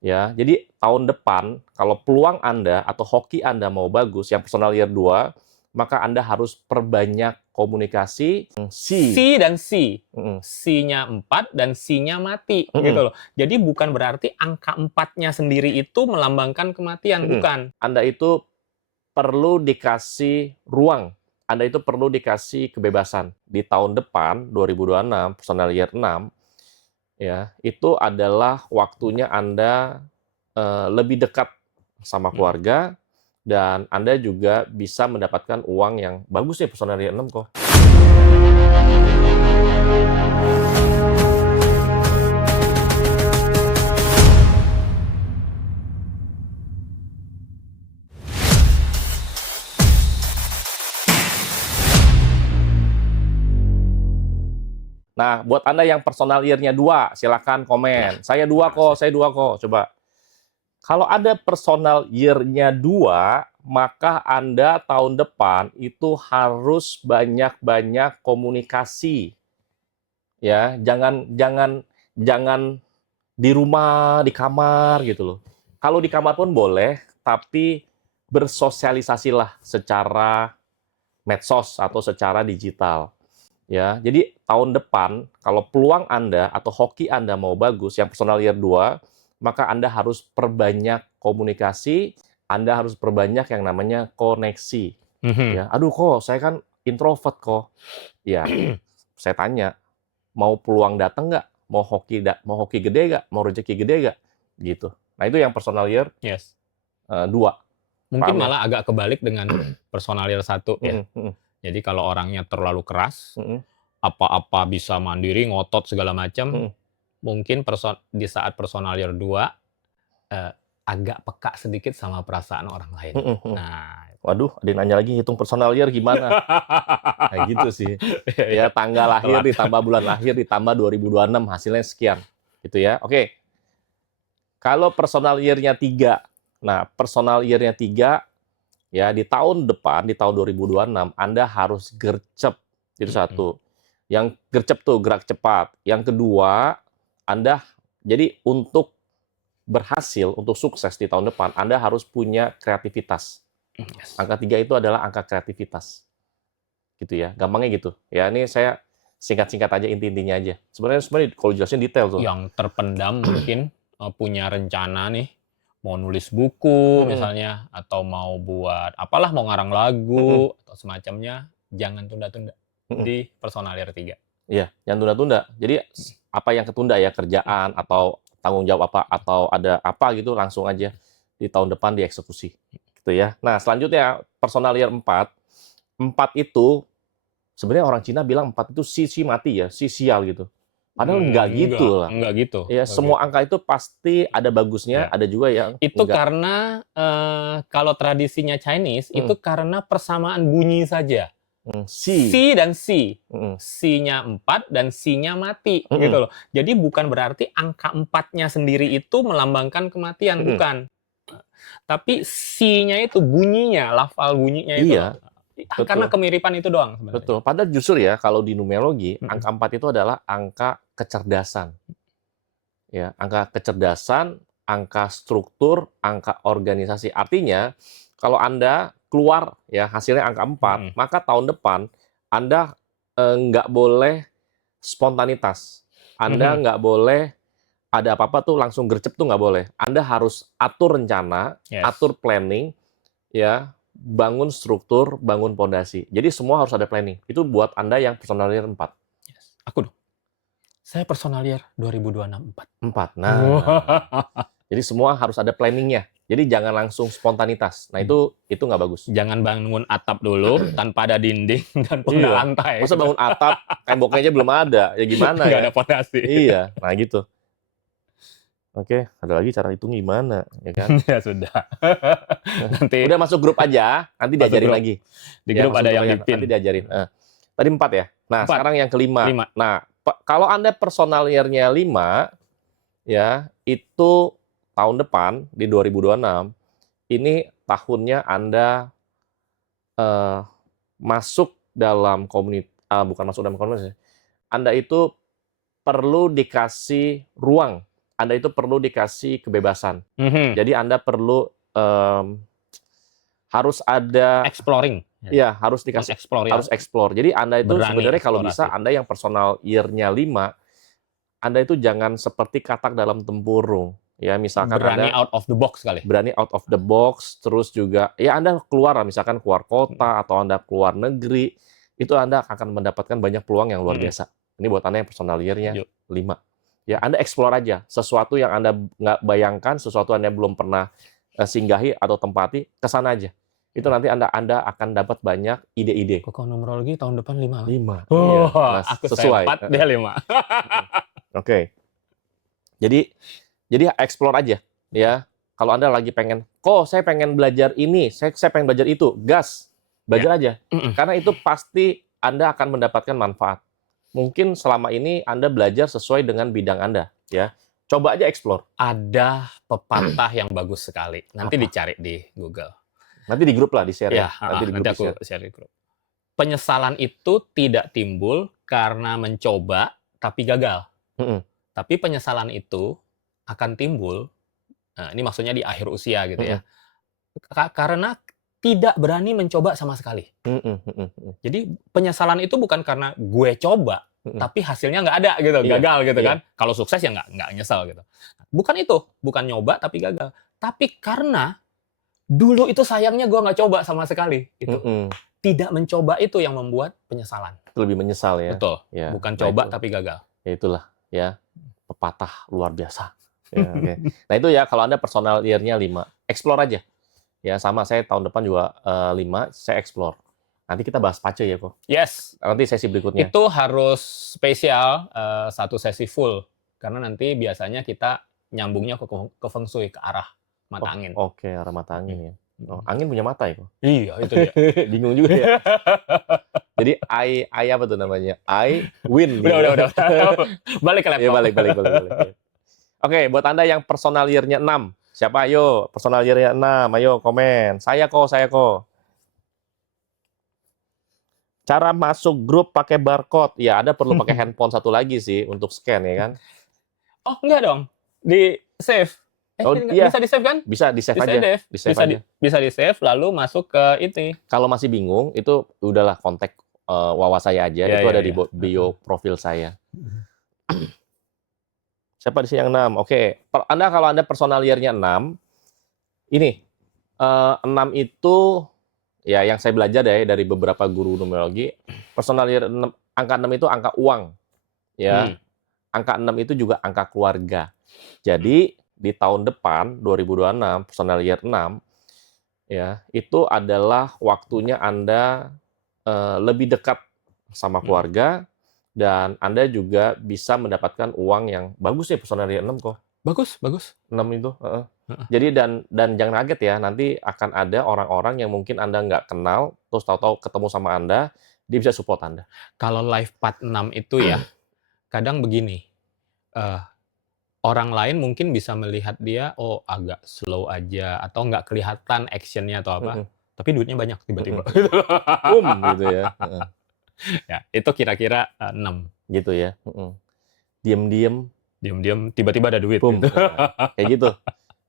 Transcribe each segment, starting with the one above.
Ya, jadi tahun depan kalau peluang Anda atau hoki Anda mau bagus yang personal year 2, maka Anda harus perbanyak komunikasi, si. Si dan si. Mhm. Si-nya 4 dan si-nya mati Mhm. gitu loh. Jadi bukan berarti angka 4-nya sendiri itu melambangkan kematian, Mhm. bukan. Anda itu perlu dikasih ruang, Anda itu perlu dikasih kebebasan. Di tahun depan 2026 personal year 6 ya, itu adalah waktunya Anda, lebih dekat sama Mhm. keluarga dan Anda juga bisa mendapatkan uang yang bagus nih personal year 6 kok. Nah, buat Anda yang personal year-nya 2, silakan Ya, komen. Saya 2 kok, saya 2 kok, coba. Kalau ada personal year-nya 2, maka Anda tahun depan itu harus banyak-banyak komunikasi. Ya, jangan jangan jangan di rumah, di kamar gitu loh. Kalau di kamar pun boleh, tapi bersosialisasilah secara medsos atau secara digital. Ya, jadi tahun depan kalau peluang Anda atau hoki Anda mau bagus yang personal year 2, maka Anda harus perbanyak komunikasi, Anda harus perbanyak yang namanya koneksi. Mhm. Ya, aduh kok saya kan introvert kok. Ya, saya tanya, mau peluang datang nggak? Mau hoki gede nggak? Mau rezeki gede nggak? Gitu. Nah itu yang personal year Yes. 2. Mungkin Paham ya? malah agak kebalik dengan personal year 1 ya. Mhm, mhm, Jadi kalau orangnya terlalu keras, mhm, apa-apa bisa mandiri, ngotot segala macam, mhm, mungkin di saat personal year 2, eee, agak peka sedikit sama perasaan orang lain. mhm, mhm. Nah, itu. Waduh, ada yang nanya lagi hitung personal year gimana? Kayak gitu sih. Iya, iya, Ya, tanggal lahir telat. ditambah bulan lahir ditambah 2026 hasilnya sekian, gitu ya. Oke, kalau personal year-nya 3. Nah, personal year-nya 3 ya di tahun depan, di tahun 2026 Anda harus gercep, itu Mhm. satu. Yang gercep tuh gerak cepat. Yang kedua, Anda jadi untuk berhasil, untuk sukses di tahun depan, Anda harus punya kreativitas. Yes. Angka 3 itu adalah angka kreativitas. Gitu ya, gampangnya gitu. Ya ini saya singkat-singkat aja inti-intinya aja. Sebenarnya kalau jelasin detail tuh. Yang terpendam mungkin, punya rencana nih, mau nulis buku Mhm, misalnya, atau mau buat apalah, mau ngarang mhm, lagu, atau semacamnya, jangan tunda-tunda mhm. di personal year 3. Iya, jangan tunda-tunda. Jadi apa yang ketunda ya, kerjaan atau tanggung jawab apa, atau ada apa gitu langsung aja di tahun depan dieksekusi, gitu ya. Nah selanjutnya personal year 4. 4 itu sebenarnya orang Cina bilang 4 itu si mati ya, si sial gitu. Padahal enggak gitu lah. Enggak gitu, Ya enggak semua gitu. angka itu pasti ada bagusnya, Ya. ada juga yang Itu enggak. karena, kalau tradisinya Chinese, Mhm, itu karena persamaan bunyi saja. si. Si dan si. Mhm, Si-nya 4 dan si-nya mati, gitu mhm, loh. Jadi bukan berarti angka 4-nya sendiri itu melambangkan kematian, mhm. bukan. Tapi si-nya itu bunyinya, lafal bunyinya itu loh. Iya, Karena betul, kemiripan itu doang sebenarnya. betul. Padahal justru ya kalau di numerologi, Mhm. angka 4 itu adalah angka kecerdasan. Ya, angka kecerdasan, angka struktur, angka organisasi. Artinya, kalau Anda keluar ya hasilnya angka 4, Mhm. maka tahun depan Anda nggak boleh spontanitas. Anda Mhm. nggak boleh ada apa-apa tuh langsung gercep tuh nggak boleh. Anda harus atur rencana, Yes. atur planning, ya, bangun struktur, bangun pondasi. Jadi semua harus ada planning. Itu buat Anda yang personalia 4. Yes. Aku dong. Saya personal year 2026 4. 4. Nah, jadi semua harus ada planningnya. Jadi jangan langsung spontanitas. Nah itu nggak bagus. Jangan bangun atap dulu tanpa ada dinding dan pondak Iya. lantai Masa gitu. bangun atap, temboknya aja belum ada. Ya gimana Nggak ya? ada pondasi. Iya. Nah gitu. Oke, ada lagi cara hitung gimana, ya kan? Ya sudah. Nanti Udah masuk grup aja, nanti masuk diajarin grup. lagi. Di Ya, grup masuk ada grup yang aja, nanti dipin. diajarin. Tadi 4 ya. Nah, 4, sekarang yang kelima. 5. Nah, kalau Anda personal year-nya 5, ya, itu tahun depan di 2026, ini tahunnya Anda eh, masuk dalam bukan masuk dalam komunitas ya. Anda itu perlu dikasih ruang. Anda itu perlu dikasih kebebasan. Mhm. Jadi Anda perlu harus ada Exploring. ya harus dikasih Explore ya. harus explore. Jadi Anda itu Berani sebenarnya kalau bisa eksplorasi. Anda yang personal year-nya 5, Anda itu jangan seperti katak dalam tempurung. Ya, misalkan Berani Anda out of the box kali. berani out of the box, terus juga ya Anda keluar lah, misalkan keluar kota atau Anda keluar negeri, itu Anda akan mendapatkan banyak peluang yang luar Mhm. biasa. Ini buat Anda yang personal year-nya Setuju. 5. Ya, Anda explore aja. Sesuatu yang Anda nggak bayangkan, sesuatu Anda belum pernah singgahi atau tempati, ke sana aja. Itu nanti Anda akan dapat banyak ide-ide. Koko numerologi tahun depan 5. 5, iya. Wah, Nah, aku sesuai. 4, dia 5. Oke. Jadi explore aja, ya. Kalau Anda lagi pengen, kok saya pengen belajar ini, saya pengen belajar itu, gas, belajar aja. Mhm. Karena itu pasti Anda akan mendapatkan manfaat. Mungkin selama ini Anda belajar sesuai dengan bidang Anda, ya. Coba aja explore. Ada pepatah yang bagus sekali. Nanti Apa? dicari di Google. Nanti di grup lah, di-share ya. Ya, Nanti di grup nanti aku di-share. share di grup. Penyesalan itu tidak timbul karena mencoba tapi gagal. Mhm. Tapi penyesalan itu akan timbul, ini maksudnya di akhir usia gitu ya. Karena tidak berani mencoba sama sekali. Mhm, mhm, mhm. Jadi penyesalan itu bukan karena gue coba, Mhm. tapi hasilnya nggak ada gitu, Iya, gagal gitu iya. kan. Kalau sukses ya nggak nyesel gitu. Bukan itu, bukan nyoba tapi gagal. Tapi karena dulu itu sayangnya gue nggak coba sama sekali gitu. Mhm. Tidak mencoba itu yang membuat penyesalan. Lebih menyesal ya. Betul, Ya, bukan nah coba itu. tapi gagal. Ya itulah ya, pepatah luar biasa. Ya, oke. Nah itu ya kalau Anda personal year-nya 5, explore aja. Ya sama saya tahun depan juga 5, saya explore. Nanti kita bahas pace ya kok. Yes, Nanti sesi berikutnya. itu harus spesial, satu sesi full. Karena nanti biasanya kita nyambungnya ke feng shui, ke arah mata angin. Oke, arah mata angin ya. Oh, angin punya mata ya kok? Iya, itu dia. Bingung juga ya. Jadi I apa tuh namanya? I win. Udah. Balik ke Ya laptop. balik. Oke, buat Anda yang personal year-nya 6. Siapa ayo? Personal year-nya 6. Ayo komen. Saya kok. Cara masuk grup pakai barcode. Ya, Anda perlu pakai handphone satu lagi sih untuk scan ya kan. Oh, enggak dong. Di save. Oh, iya. Bisa di save kan? Bisa di-save aja. Bisa di save lalu masuk ke itu. Kalau masih bingung, itu udahlah kontak Wawa saya aja. Iya, Itu iya, ada di iya. bio profil saya. Siapa di sini yang 6? Oke. Anda kalau Anda personal year-nya 6, ini 6 itu ya yang saya belajar ya dari beberapa guru numerologi, personal year 6, angka 6 itu angka uang. Ya. Angka 6 itu juga angka keluarga. Jadi di tahun depan 2026 personal year 6 ya, itu adalah waktunya Anda lebih dekat sama keluarga dan Anda juga bisa mendapatkan uang yang bagus ya personal year 6 kok. Bagus. 6 itu, heeh. Jadi dan jangan kaget ya, nanti akan ada orang-orang yang mungkin Anda nggak kenal, terus tahu-tahu ketemu sama Anda, dia bisa support Anda. Kalau life path 6 itu ya, kadang begini, orang lain mungkin bisa melihat dia, oh agak slow aja, atau nggak kelihatan action-nya atau apa, tapi duitnya banyak tiba-tiba. Gitu ya. Ya, itu kira-kira 6. Gitu ya. Diam-diam, Tiba-tiba ada duit. boom. Gitu. Kayak gitu.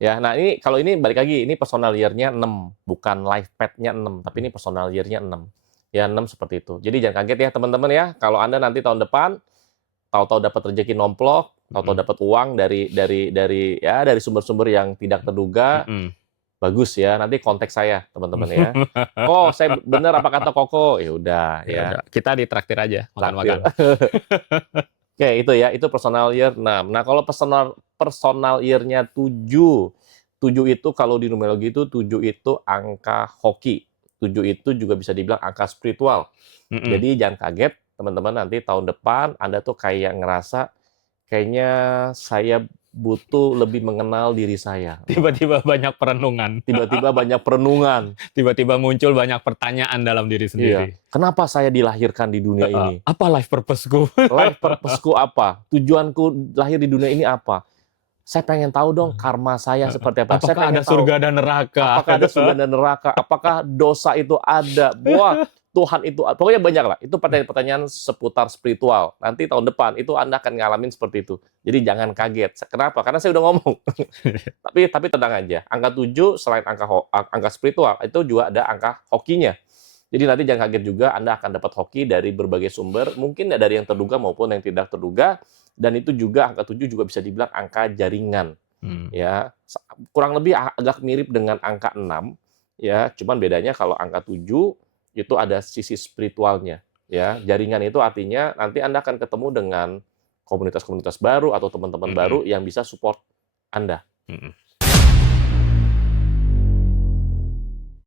Ya, nah ini kalau ini balik lagi, ini personal year-nya 6, bukan life path-nya 6, tapi ini personal year-nya 6. Ya 6 seperti itu. Jadi jangan kaget ya teman-teman ya, kalau Anda nanti tahun depan tahu-tahu dapat rezeki nomplok, tahu-tahu dapat uang dari sumber-sumber yang tidak terduga, bagus ya. Nanti kontak saya teman-teman ya. Oh, saya benar apa kata Koko? Ya udah ya. Kita ditraktir aja makan-makan. Oke, itu ya, itu personal year 6. Nah, kalau personal year-nya 7. 7 itu kalau di numerologi itu 7 itu angka hoki. 7 itu juga bisa dibilang angka spiritual. Jadi jangan kaget teman-teman, nanti tahun depan Anda tuh kayak ngerasa kayaknya saya butuh lebih mengenal diri saya. Tiba-tiba banyak perenungan. Tiba-tiba muncul banyak pertanyaan dalam diri sendiri. Iya. Kenapa saya dilahirkan di dunia ini? Apa life purpose-ku? Life purpose-ku apa? Tujuanku lahir di dunia ini apa? Saya pengen tahu dong karma saya seperti apa. Apakah ada surga dan neraka? Apakah ada surga dan neraka? Apakah dosa itu ada? Wah, Tuhan itu, pokoknya banyak lah. Itu pertanyaan-pertanyaan seputar spiritual. Nanti tahun depan itu Anda akan ngalamin seperti itu. Jadi jangan kaget. Kenapa? Karena saya udah ngomong. Tapi tenang aja. Angka 7 selain angka spiritual, itu juga ada angka hokinya. Jadi nanti jangan kaget juga Anda akan dapat hoki dari berbagai sumber, mungkin dari yang terduga maupun yang tidak terduga. Dan itu juga angka 7 juga bisa dibilang angka jaringan. Ya, kurang lebih agak mirip dengan angka 6 ya, cuman bedanya kalau angka 7 itu ada sisi spiritualnya ya. Jaringan itu artinya nanti Anda akan ketemu dengan komunitas-komunitas baru atau teman-teman baru yang bisa support Anda.